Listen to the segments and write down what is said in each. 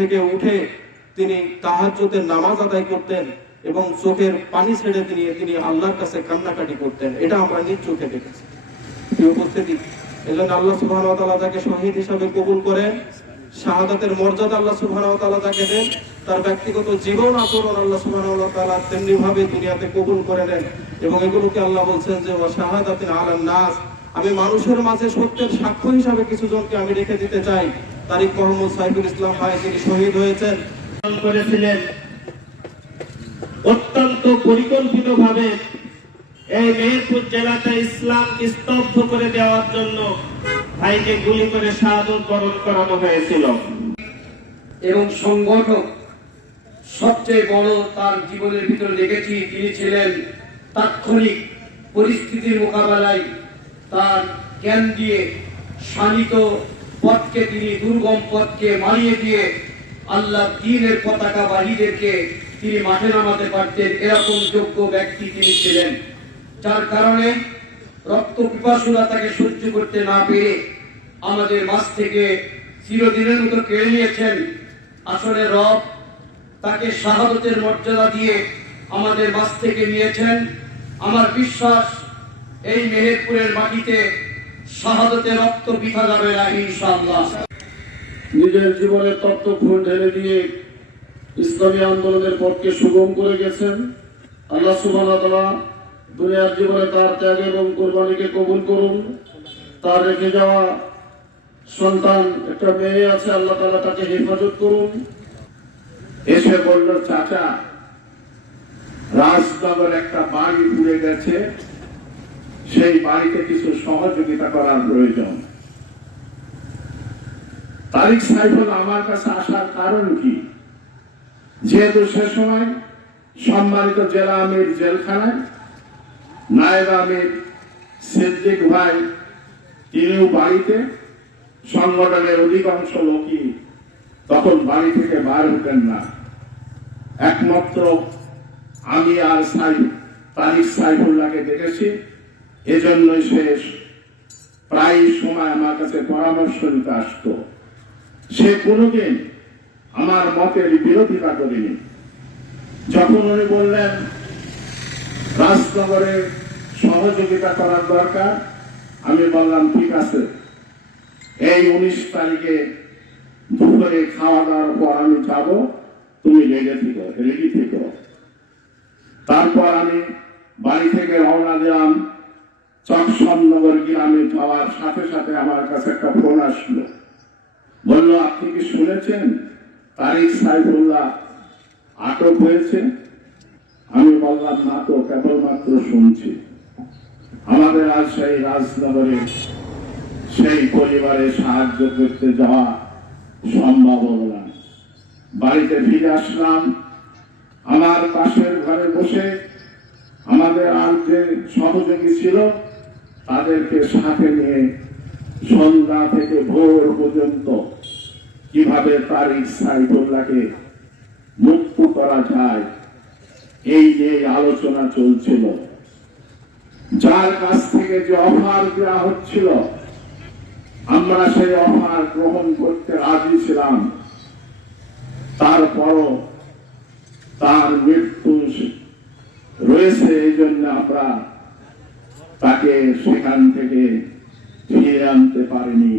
থেকে উঠে তিনি তাহাজ্জুদের নামাজ আদায় করতেন এবং চোখের পানি ছেড়ে তিনি তিনি আল্লাহর কাছে কান্নাকাটি করতেন। এটা আমরা নিজ চোখে দেখেছি। উপস্থিতি, এজন্য আল্লাহ তাআলা তাকে শহীদ হিসাবে কবুল করেন, শাহাদাতের মর্যাদা আল্লাহ তাআলা তাকে দেন, তার ব্যক্তিগত জীবন আচরণ আল্লাহ তাআলা তেমনি ভাবে দুনিয়াতে কবুল করে নেন এবং এগুলোকে আল্লাহ বলছেন যে, ওয়া শাহাদাতিন আলান নাস। আমি মানুষের মাঝে সত্যের সাক্ষ্য হিসাবে কিছু জনকে আমি রেখে দিতে চাই। তারিক মোহাম্মদ সাইফুল ইসলাম ভাই তিনি শহীদ হয়েছেন। করেছিলেন অত্যন্ত পরিকল্পিত ভাবে এই মেহেরপুর জেলাতে ইসলাম স্তব্ধ করে দেওয়ার জন্য ভাইকে গুলি করে শাহাদত বরণ করানো হয়েছিল। এবং সংগঠক সবচেয়ে বড় তার জীবনের ভিতরে দেখেছি তিনি ছিলেন তাৎক্ষণিক পরিস্থিতির মোকাবেলায় তার জ্ঞান দিয়ে শানিত পথকে তিনি দুর্গম পথকে মানিয়ে দিয়ে আল্লাহ দিনের পতাকা পতাকাবাহীদেরকে তিনি মাঠে নামাতে পারতেন, এরকম যোগ্য ব্যক্তি তিনি ছিলেন। যার কারণে রক্ত পিপাসুরা তাকে সহ্য করতে না পেরে আমাদের মাছ থেকে চিরদিনের মতো কেড়ে নিয়েছেন। আসলে রব তাকে শাহাদতের মর্যাদা দিয়ে আমাদের মাছ থেকে নিয়েছেন। আমার বিশ্বাস, এই মেহেরপুরের মাটিতে শাহাদতের রক্ত বিধা যাবে না ইনশাআল্লাহ। নিজের জীবনের তত্ত্ব খুন ঢেলে দিয়ে ইসলামী আন্দোলনের পথকে সুগম করে গেছেন। আল্লাহ সুবাহ দুনিয়ার জীবনে তার ত্যাগ এবং কোরবানিকে কবুল করুন। তার রেখে যাওয়া সন্তান একটা মেয়ে আছে, আল্লাহ তালা তাকে হেফাজত করুন। এসে বলল, চাচা রাজনগর একটা বাড়ি পুড়ে গেছে। সেই বাড়িতে কিছু সহযোগিতা করার প্রয়োজন। তারিক সাইফুল আমার কাছে আসার কারণ কি? যেহেতু সে সময় সম্মানিত জেলা আমির জেলখানায়, নায়েব আমির সিদ্দিক ভাই, তিনিও বাড়িতে, সংগঠনের অধিকাংশ লোকই তখন বাড়ি থেকে বার হতেন না। একমাত্র আমি আর সাই তারিক সাইফুল্লাহকে দেখেছি। এজন্যই সে প্রায় সময় আমার কাছে পরামর্শ নিতে আসতো। সে কোনোদিন আমার মতের বিরোধিতা করেনি। যখন উনি বললেন, রাজনগরে সহযোগিতা করার দরকার, আমি বললাম, ঠিক আছে। এই উনিশ তারিখে দুপুরে খাওয়া দাওয়ার পর আমি যাব, তুমি রেগে থেকো রেডি থেকো। তারপর আমি বাড়ি থেকে রওনা দিলাম চকসমনগর গ্রামে যাওয়ার সাথে সাথে আমার কাছে একটা ফোন আসলো। বলল, আপনি কি শুনেছেন? তারিক সাইফুল্লাহ আটক হয়েছে? আমি বললাম, না তো, কেবলমাত্র শুনছি। আমাদের আজ সেই রাজনগরে সেই পরিবারে সাহায্য করতে যাওয়া সম্ভব হলো না। বাড়িতে ফিরে আসলাম। আমার পাশের ঘরে বসে আমাদের আর যে সহযোগী ছিল। তাদেরকে সাথে নিয়ে সন্ধ্যা থেকে ভোর পর্যন্ত কীভাবে তারিখ সাইফুল্লাহকে মুক্ত করা যায়, এই নিয়ে আলোচনা চলছিল। যার কাছ থেকে যে অফার দেওয়া হচ্ছিল, আমরা সেই অফার গ্রহণ করতে রাজি ছিলাম। তারপরও তার মৃত্যু রয়েছে, এই জন্য আমরা তাকে সেখান থেকে ফিরে আনতে পারিনি।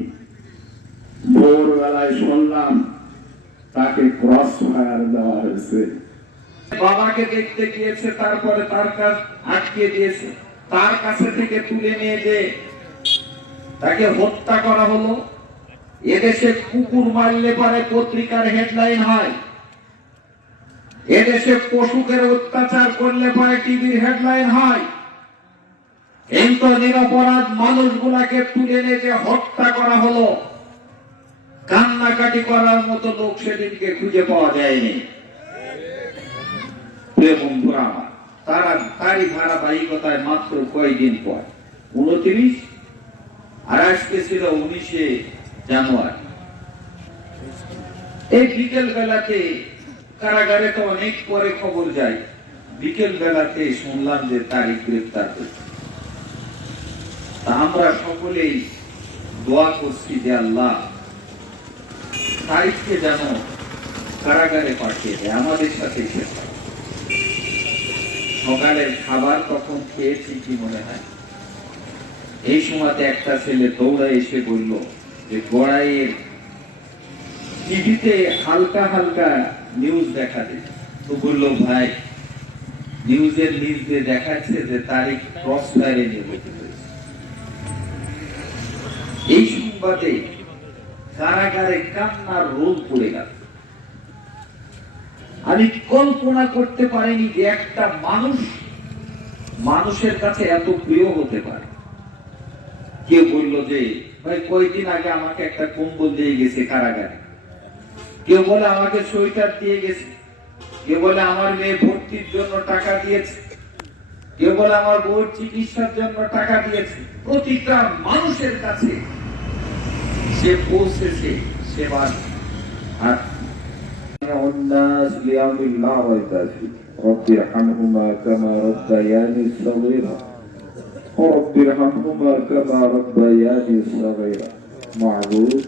ভোরবেলায় শুনলাম তাকে ক্রস ফায়ার দেওয়া হয়েছে। বাবাকে দেখতে গিয়েছে, তারপরে তার কাছ আটকে দিয়েছে। তার কাছে থেকে তুলে নিয়ে যে তাকে হত্যা করা হলো, এদেশে কুকুর মারলে পরে পত্রিকার হেডলাইন হয়। এদেশে পশুদের অত্যাচার করলে পরে টিভির হেডলাইন হয়। কিন্তু নিরপরাধ মানুষগুলাকে তুলে নিয়ে হত্যা করা হলো। কান্নাকাটি করার মতো লোক সেদিনকে খুঁজে পাওয়া যায়নি। তারা তারই ধারাবাহিকতায় মাত্র কয়েকদিন পর? উনত্রিশ? আর আজকে ছিল উনিশে জানুয়ারি। এই বিকেল বেলাতে কারাগারে তো অনেক পরে খবর যায়। বিকেল বেলাতে শুনলাম যে তারিখ গ্রেপ্তার করছে তা আমরা সকলেই দোয়া করছি যে আল্লাহ তারিখকে যেন কারাগারে পাঠিয়ে দেয়, আমাদের সাথে সে সকালের খাবার কখন খেয়েছি কি মনে হয়? এই সময়তে একটা ছেলে দৌড়ে এসে বলল যে, গড়াইয়ের টিভিতে হালকা হালকা নিউজ দেখা যায় তো বলল, ভাই, নিউজের নিউজ দিয়ে দেখাচ্ছে যে তারিখ ক্রস ফায়ারে হয়েছে এই সংবাদে কারাগারে কান্নার রোল পড়ে গেল। আমি কল্পনা করতে পারিনি যে একটা মানুষ মানুষের কাছে এত প্রিয় হতে পারে। কেউ বলল যে, ভাই কয়েকদিন আগে আমাকে একটা কম্বল দিয়ে গেছে কারাগারে। কেউ বলে, আমাকে সোয়েটার দিয়ে গেছে। কেউ বলে, আমার মেয়ে ভর্তির জন্য টাকা দিয়েছে। কেউ বলে আমার বউর চিকিৎসার জন্য টাকা দিয়েছে প্রতিটা মানুষের কাছে সে পৌঁছেছে সেবার হাত الناس ليوم لا ريب فيه رب ارحمهما كما ربياني صغيرا رب ارحمهما كما ربياني صغيرا معبود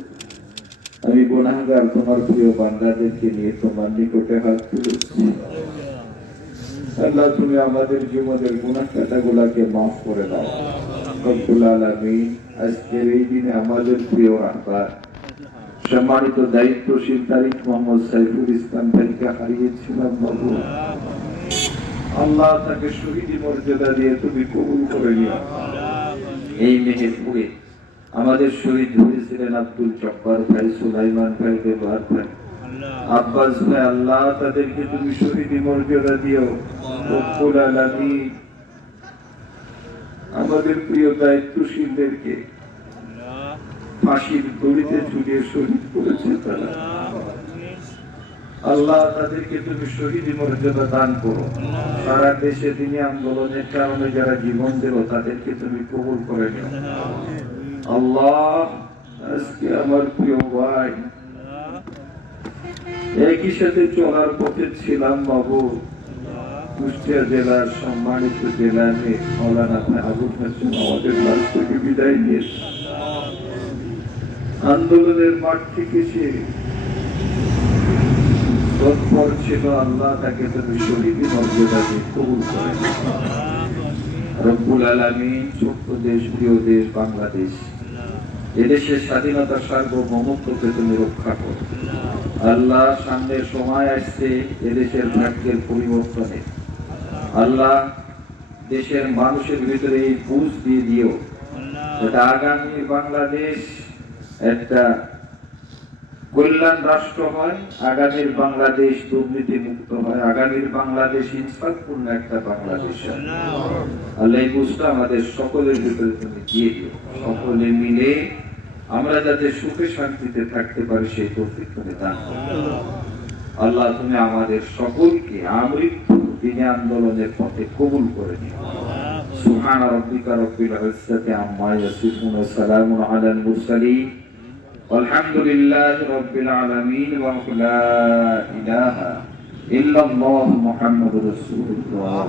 আমি গুনাহগার তোমার প্রিয় বান্দাদেরকে নিয়ে তোমার নিকটে হাত তুলেছি আল্লাহ, তুমি আমাদের জীবনের গুনাহ কাটাগুলাকে মাফ করে দাও। আমাদের শহীদ হয়েছিলেন আব্দুল জব্বার ভাই, সুলাইমান ভাই দেবার ভাই। আব্বাস ভাই, আল্লাহ তাদেরকে তুমি শহীদি মর্যাদা দিও। আমাদের প্রিয় দায়িত্বশীলদেরকে ফাঁসির দড়িতে ঝুলিয়ে শহীদ করেছে তারা। আল্লাহ তাদেরকে তুমি শহীদ মর্যাদা দান করো। সারা দেশে তিনি আন্দোলনের কারণে যারা জীবন দিল তাদেরকে তুমি কবুল করে নিও। আল্লাহ, আজকে আমার প্রিয় ভাই, একই সাথে চলার পথে ছিলাম বাবু। কুষ্টিয়া জেলার সম্মানিত জেলা নিয়ে মৌলানা আবু হাসিম আমাদের লাশ থেকে বিদায় নিয়েছে আন্দোলনের মাঠ থেকে সে তৎপর ছিল আল্লাহ তাকে তুমি মর্যাদা দিয়ে কবুল করে। রব্বুল আলমিন ছোট্ট দেশ, প্রিয় দেশ, বাংলাদেশ, এদেশের স্বাধীনতা সার্বভৌমত্বকে তুমি রক্ষা করো। আল্লাহ সামনের সময় আসছে, এদেশের ভাগ্যের পরিবর্তনে। আল্লাহ দেশের মানুষের ভিতরে এই বুঝ দিয়ে দিও যেটা আগামী বাংলাদেশ একটা কল্যাণ রাষ্ট্র হয় আগামীর বাংলাদেশ দুর্নীতি মুক্ত হয় আগামীর বাংলাদেশ ইনসাফপূর্ণ একটা বাংলাদেশ আল্লাহ। এই বুঝটা আমাদের সকলের ভিতরে তুমি দিয়ে দিও। সকলে মিলে আমরা যাতে সুখে শান্তিতে থাকতে পারি সেই তৌফিক তুমি দান আল্লাহ তুমি আমাদের সকলকে আমৃত্যু দিনে আন্দোলনের পথে কবুল করে নিন সুহান রব্বিকা রব্বিল ইজ্জতি আম্মা ইয়াসিফুন ওয়া সালামুন আলাল মুরসালিন। আলহামদুলিল্লাহ রব্বিল আলামিন ওয়া লা ইলাহা ইল্লাল্লাহ মুহাম্মাদুর রাসূলুল্লাহ।